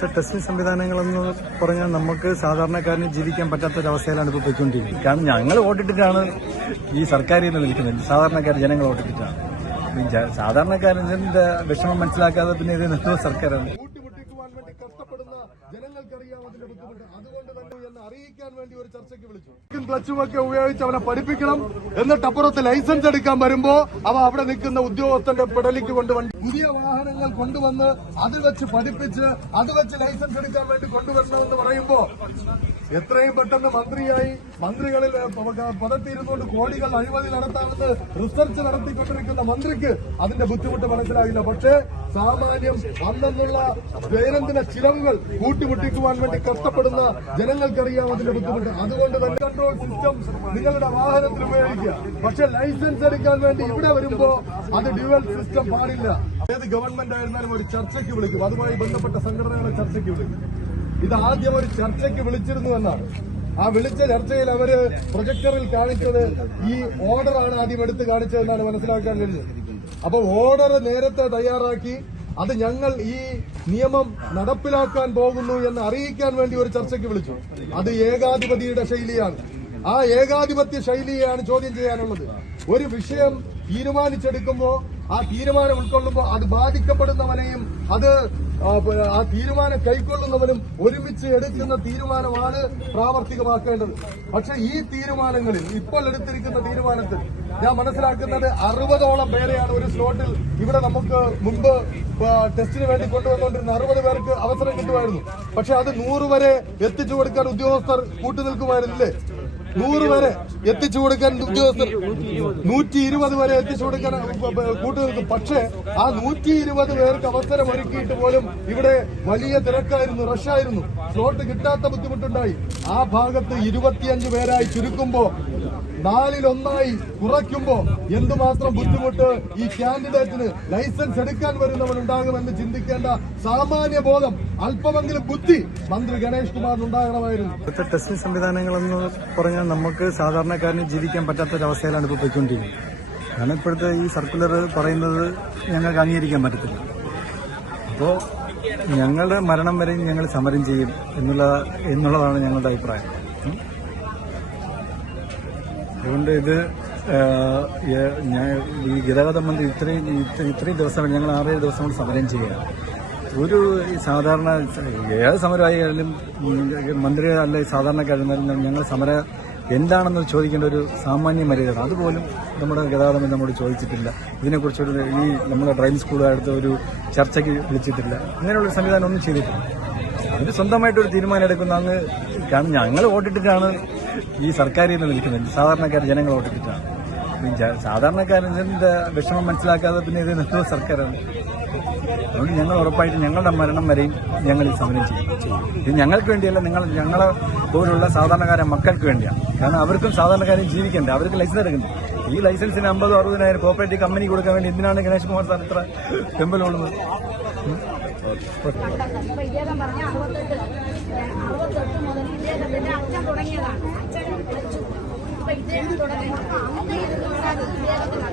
ഇപ്പോഴത്തെ ടെസ്റ്റിംഗ് സംവിധാനങ്ങളെന്ന് പറഞ്ഞാൽ നമുക്ക് സാധാരണക്കാരന് ജീവിക്കാൻ പറ്റാത്തൊരവസ്ഥയിലാണ് ഇപ്പോൾ പോയിക്കൊണ്ടിരിക്കുന്നത്. കാരണം ഞങ്ങൾ വോട്ടിട്ടിട്ടാണ് ഈ സർക്കാരിൽ നിന്ന് നിൽക്കുന്നത്. സാധാരണക്കാർ ജനങ്ങൾ വോട്ടിട്ടിട്ടാണ്. സാധാരണക്കാരന്റെ വിഷമം മനസ്സിലാക്കാതെ പിന്നെ ഇത് നിർത്തുന്ന സർക്കാരാണ്. ജനങ്ങൾക്കറിയാം അതിന്റെ ബുദ്ധിമുട്ട്. അതുകൊണ്ട് തന്നെ എന്ന് അറിയിക്കാൻ വേണ്ടി ഒരു ചർച്ചയ്ക്ക് വിളിച്ചു. ക്ലച്ചുമൊക്കെ ഉപയോഗിച്ച് അവനെ പഠിപ്പിക്കണം. എന്നിട്ട് അപ്പുറത്ത് ലൈസൻസ് എടുക്കാൻ വരുമ്പോ അവ അവിടെ നിൽക്കുന്ന ഉദ്യോഗസ്ഥന്റെ പെടലിക്ക് കൊണ്ടുവന്ന് പുതിയ വാഹനങ്ങൾ കൊണ്ടുവന്ന് അത് വെച്ച് പഠിപ്പിച്ച് അത് വെച്ച് ലൈസൻസ് എടുക്കാൻ വേണ്ടി കൊണ്ടുവരണമെന്ന് പറയുമ്പോ എത്രയും പെട്ടെന്ന് മന്ത്രികളിൽ പദത്തിരുന്നുകൊണ്ട് കോടികൾ അഴിമതി നടത്താമെന്ന് റിസർച്ച് നടത്തിക്കൊണ്ടിരിക്കുന്ന മന്ത്രിക്ക് അതിന്റെ ബുദ്ധിമുട്ട് മനസ്സിലാകില്ല. പക്ഷേ സാമാന്യം അന്നുള്ള ദൈനംദിന ചിലവുകൾ കൂട്ടിമുട്ടിക്കുവാൻ വേണ്ടി കഷ്ടപ്പെടുന്ന ജനങ്ങൾക്കറിയാം അതിന്റെ ബുദ്ധിമുട്ട്. അതുകൊണ്ട് തന്നെ കൺട്രോൾ സിസ്റ്റം നിങ്ങളുടെ വാഹനത്തിൽ ഉപയോഗിക്കുക. പക്ഷെ ലൈസൻസ് എടുക്കാൻ വേണ്ടി ഇവിടെ വരുമ്പോ അത് ഡ്യുവൽ സിസ്റ്റം പാടില്ല. ഏത് ഗവൺമെന്റ് ആയിരുന്നാലും ഒരു ചർച്ചയ്ക്ക് വിളിക്കും. അതുമായി ബന്ധപ്പെട്ട സംഘടനകളെ ചർച്ചയ്ക്ക് വിളിക്കും. ഇത് ആദ്യം ഒരു ചർച്ചയ്ക്ക് വിളിച്ചിരുന്നു എന്നാണ്. ആ വിളിച്ച ചർച്ചയിൽ അവര് പ്രൊജക്ടറിൽ കാണിച്ചത് ഈ ഓർഡറാണ് ആദ്യം എടുത്ത് കാണിച്ചതെന്നാണ് മനസ്സിലാക്കാൻ കഴിഞ്ഞത്. അപ്പൊ ഓർഡർ നേരത്തെ തയ്യാറാക്കി അത് ഞങ്ങൾ ഈ നിയമം നടപ്പിലാക്കാൻ പോകുന്നു എന്ന് അറിയിക്കാൻ വേണ്ടി ഒരു ചർച്ചയ്ക്ക് വിളിച്ചു. അത് ഏകാധിപതിയുടെ ശൈലിയാണ്. ആ ഏകാധിപത്യ ശൈലിയെയാണ് ചോദ്യം ചെയ്യാനുള്ളത്. ഒരു വിഷയം തീരുമാനിച്ചെടുക്കുമ്പോൾ ആ തീരുമാനം ഉൾക്കൊള്ളുമ്പോൾ അത് ബാധിക്കപ്പെടുന്നവനെയും അത് ആ തീരുമാനം കൈക്കൊള്ളുന്നവനും ഒരുമിച്ച് എടുക്കുന്ന തീരുമാനമാണ് പ്രാവർത്തികമാക്കേണ്ടത്. പക്ഷെ ഈ തീരുമാനങ്ങളിൽ ഇപ്പോൾ എടുത്തിരിക്കുന്ന തീരുമാനത്തിൽ ഞാൻ മനസ്സിലാക്കുന്നത് 60ഓളം പേരെയാണ് ഒരു സ്ലോട്ടിൽ ഇവിടെ നമുക്ക് മുമ്പ് ടെസ്റ്റിന് വേണ്ടി കൊണ്ടുവന്നുകൊണ്ടിരുന്ന 60 പേർക്ക് അവസരം കിട്ടുമായിരുന്നു. പക്ഷെ അത് 100 വരെ എത്തിച്ചു കൊടുക്കാൻ ഉദ്യോഗസ്ഥർ കൂട്ടുനിൽക്കുമായിരുന്നില്ലേ? 100 വരെ എത്തിച്ചു കൊടുക്കാൻ ഉദ്യോഗസ്ഥർ 120 വരെ എത്തിച്ചു കൊടുക്കാൻ കൂട്ടുനിൽക്കും. പക്ഷേ ആ 120 പേർക്ക് അവസരം ഒരുക്കിയിട്ട് പോലും ഇവിടെ വലിയ തിരക്കായിരുന്നു, റഷായിരുന്നു. സ്ലോട്ട് കിട്ടാത്ത ബുദ്ധിമുട്ടുണ്ടായി. ആ ഭാഗത്ത് 25 പേരായി ചുരുക്കുമ്പോ 4-1 കുറയ്ക്കുമ്പോ എന്തുമാത്രം ബുദ്ധിമുട്ട് ഈ കാൻഡിഡേറ്റിന് ലൈസൻസ് എടുക്കാൻ വരുന്നവനുണ്ടാകുമെന്ന് ചിന്തിക്കേണ്ട സാമാന്യ ബോധം, അല്പമെങ്കിലും ബുദ്ധി മന്ത്രി ഗണേഷ് കുമാറിന് ഉണ്ടാകണമായിരുന്നു. ഇപ്പോഴത്തെ ടെസ്റ്റിംഗ് സംവിധാനങ്ങളെന്ന് പറഞ്ഞാൽ നമുക്ക് സാധാരണക്കാരന് ജീവിക്കാൻ പറ്റാത്തൊരവസ്ഥയിലാണ് ഇപ്പോൾ പോയിക്കൊണ്ടിരിക്കുന്നത്. കാരണം ഇപ്പോഴത്തെ ഈ സർക്കുലർ പറയുന്നത് ഞങ്ങൾക്ക് അംഗീകരിക്കാൻ പറ്റത്തില്ല. അപ്പോൾ ഞങ്ങളുടെ മരണം വരെയും ഞങ്ങൾ സമരം ചെയ്യും എന്നുള്ളതാണ് ഞങ്ങളുടെ അഭിപ്രായം. അതുകൊണ്ട് ഇത് ഈ ഗതാഗത മന്ത്രി ഇത്രയും ദിവസം ഞങ്ങൾ 6-7 ദിവസം കൊണ്ട് സമരം ചെയ്യുക. ഒരു സാധാരണ ഏത് സമരമായാലും മന്ത്രി അല്ലെ സാധാരണക്കാരെന്നാലും ഞങ്ങൾ സമരം എന്താണെന്ന് ചോദിക്കേണ്ട ഒരു സാമാന്യ മര്യാദ അതുപോലും നമ്മുടെ ഗതാഗത മന്ത്രി നമ്മോട് ചോദിച്ചിട്ടില്ല. ഇതിനെക്കുറിച്ചൊരു ഈ നമ്മുടെ ഡ്രൈവിംഗ് സ്കൂളുകാരുടെ ഒരു ചർച്ചയ്ക്ക് വിളിച്ചിട്ടില്ല. ഇങ്ങനെയുള്ള സംവിധാനം ഒന്നും ചെയ്തിട്ടില്ല. ഇത് സ്വന്തമായിട്ടൊരു തീരുമാനം എടുക്കുന്ന അങ്ങ്. കാരണം ഞങ്ങൾ വോട്ടിട്ടിട്ടാണ് ഈ സർക്കാരിൽ നിന്ന് നിൽക്കുന്നത്. സാധാരണക്കാർ ജനങ്ങൾ വോട്ടിട്ടിട്ടാണ്. സാധാരണക്കാരന്റെ വിഷമം മനസ്സിലാക്കാതെ പിന്നെ ഇത് നിർത്തുന്ന സർക്കാരാണ്. അതുകൊണ്ട് ഞങ്ങൾ ഉറപ്പായിട്ട് ഞങ്ങളുടെ മരണം വരെയും ഞങ്ങൾ ഈ സമരം ചെയ്യും. ഇത് ഞങ്ങൾക്ക് വേണ്ടിയല്ല, ഞങ്ങളെ പോലുള്ള സാധാരണക്കാരെ മക്കൾക്ക് വേണ്ടിയാണ്. കാരണം അവർക്കും സാധാരണക്കാരും ജീവിക്കണ്ടേ, അവർക്ക് ലൈസൻസ് എടുക്കണ്ടേ. ഈ ലൈസൻസിന് 50-60 കോപ്പറേറ്റീവ് കമ്പനി കൊടുക്കാൻ വേണ്ടി എന്തിനാണ് ഗണേഷ് കുമാർ സാർ ഇത്ര വെമ്പലുള്ളത്? ഇദ്ദേഹം പറഞ്ഞ 68 മുതൽ ഇദ്ദേഹത്തിന്റെ അച്ഛൻ തുടങ്ങിയതാണ്. അച്ഛൻ വിളിച്ചു. അപ്പൊ ഇദ്ദേഹം തുടങ്ങി അന്ന് ഇദ്ദേഹത്തിന്